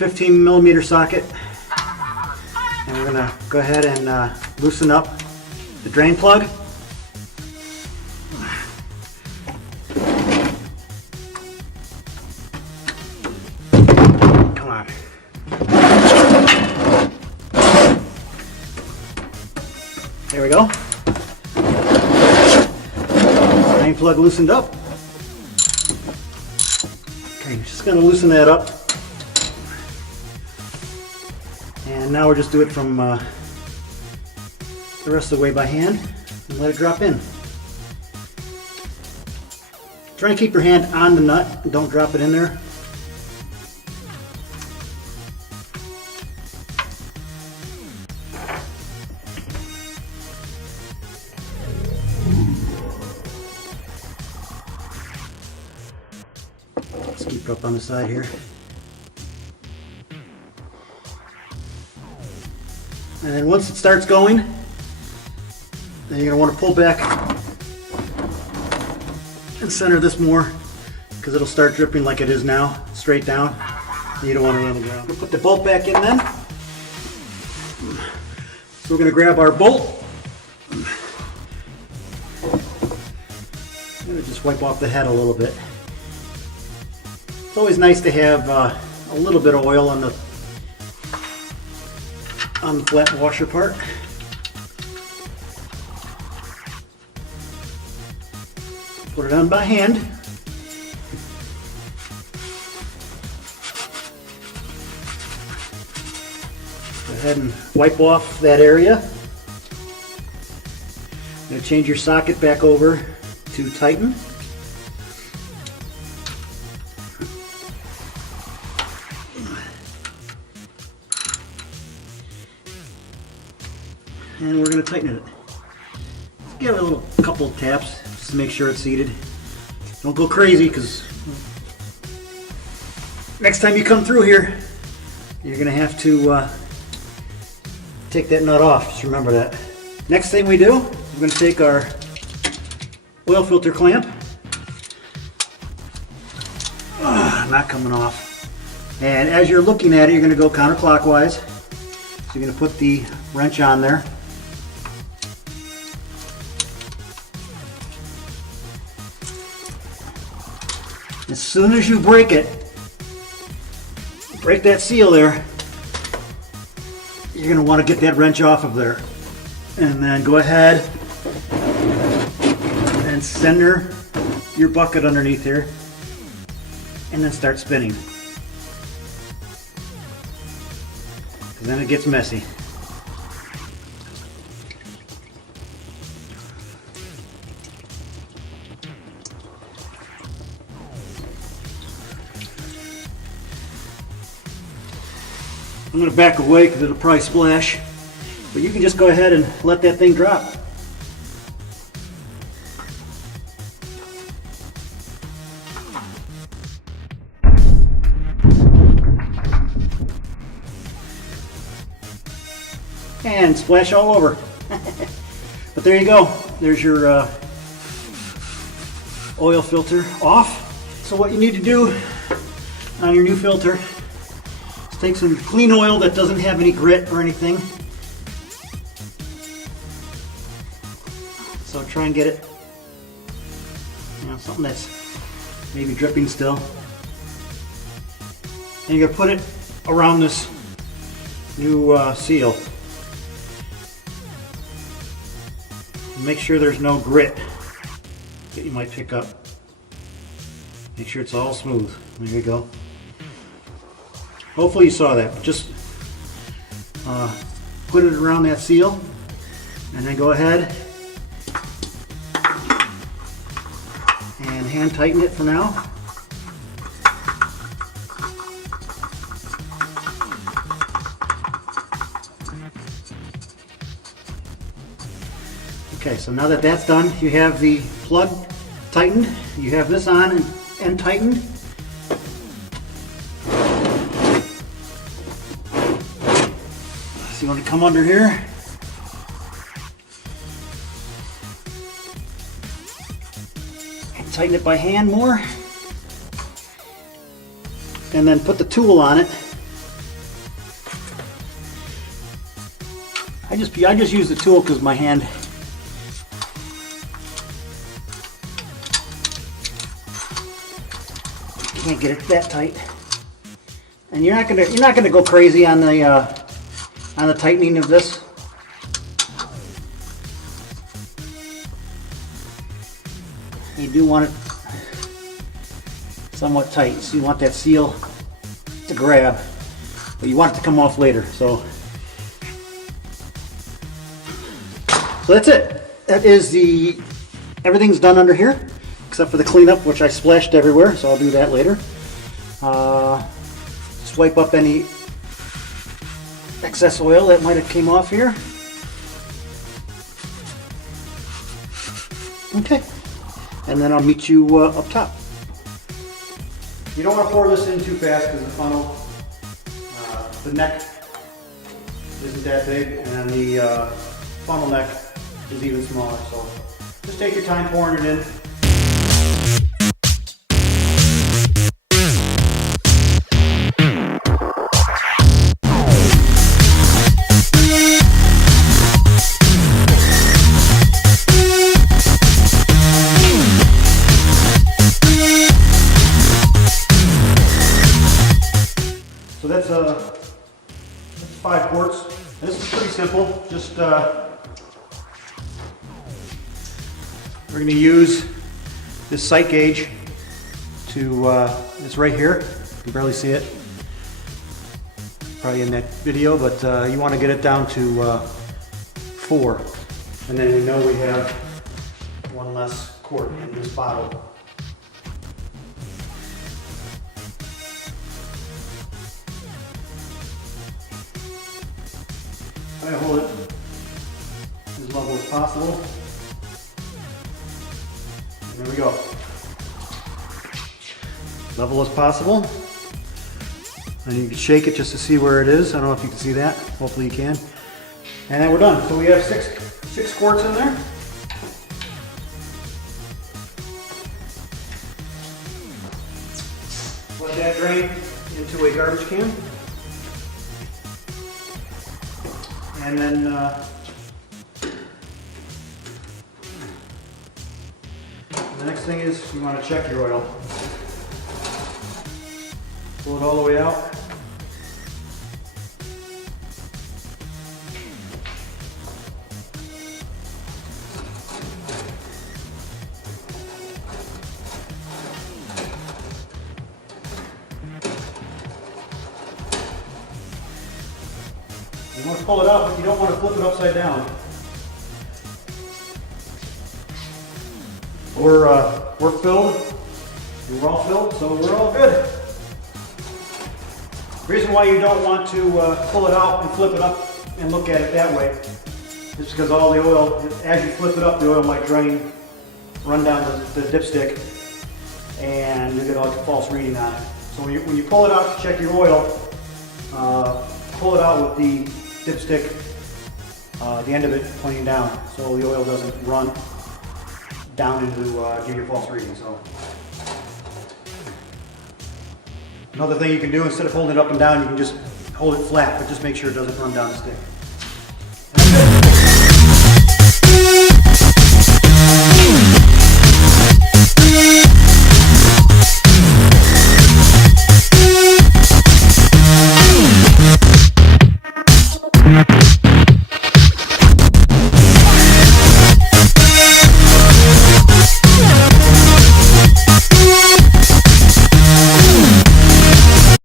15mm socket, and we're going to go ahead and loosen up the drain plug. Come on. There we go. Drain plug loosened up. Okay, just going to loosen that up. And now we'll just do it from the rest of the way by hand and let it drop in. Try and keep your hand on the nut and don't drop it in there. Let's keep it up on the side here. And then once it starts going, then you're going to want to pull back and center this more, because it'll start dripping like it is now, straight down. You don't want it on the ground. We'll put the bolt back in then. So we're going to grab our bolt. I'm going to just wipe off the head a little bit. It's always nice to have a little bit of oil on the flat washer part. Put it on by hand. Go ahead and wipe off that area. Now change your socket back over to tighten. And we're going to tighten it. Give it a little couple of taps just to make sure it's seated. Don't go crazy, because next time you come through here, you're going to have to take that nut off. Just remember that. Next thing we do, we're going to take our oil filter clamp. Not coming off. And as you're looking at it, you're going to go counterclockwise. So you're going to put the wrench on there. As soon as you break it, break that seal there, you're going to want to get that wrench off of there. And then go ahead and center your bucket underneath here, and then start spinning. Because then it gets messy. I'm going to back away because it'll probably splash, but you can just go ahead and let that thing drop. And splash all over. But there you go. There's your oil filter off. So what you need to do on your new filter, take some clean oil that doesn't have any grit or anything. So try and get it, something that's maybe dripping still. And you're going to put it around this new seal. Make sure there's no grit that you might pick up. Make sure it's all smooth. There you go. Hopefully you saw that. Just put it around that seal, and then go ahead and hand tighten it for now. Okay, so now that that's done, you have the plug tightened, you have this on and tightened. So you want to come under here, and tighten it by hand more, and then put the tool on it I just use the tool because my hand can't get it that tight. And you're not gonna go crazy on the tightening of this. You do want it somewhat tight, so you want that seal to grab, but you want it to come off later. So that's it. That is everything's done under here, except for the cleanup, which I splashed everywhere, so I'll do that later. Just wipe up any excess oil that might have came off here. Okay, and then I'll meet you up top. You don't want to pour this in too fast because the funnel, the neck isn't that big, and the funnel neck is even smaller. So just take your time pouring it in. So that's 5 quarts. This is pretty simple. Just we're going to use this sight gauge to, it's right here. You can barely see it, probably in that video, but you want to get it down to 4. And then we know we have 1 less quart in this bottle. I hold it as level as possible. And there we go. Level as possible. And you can shake it just to see where it is. I don't know if you can see that. Hopefully you can. And then we're done. So we have six quarts in there. Let that drain into a garbage can. And then the next thing is you want to check your oil. Pull it all the way out. You want to pull it out, but you don't want to flip it upside down. We're filled, and we're all filled, so we're all good. The reason why you don't want to pull it out and flip it up and look at it that way is because all the oil, as you flip it up, the oil might drain, run down the dipstick, and you get a false reading on it. So when you pull it out to check your oil, pull it out with the dipstick, the end of it pointing down, so the oil doesn't run down into give you a false reading. So another thing you can do, instead of holding it up and down, you can just hold it flat, but just make sure it doesn't run down the stick.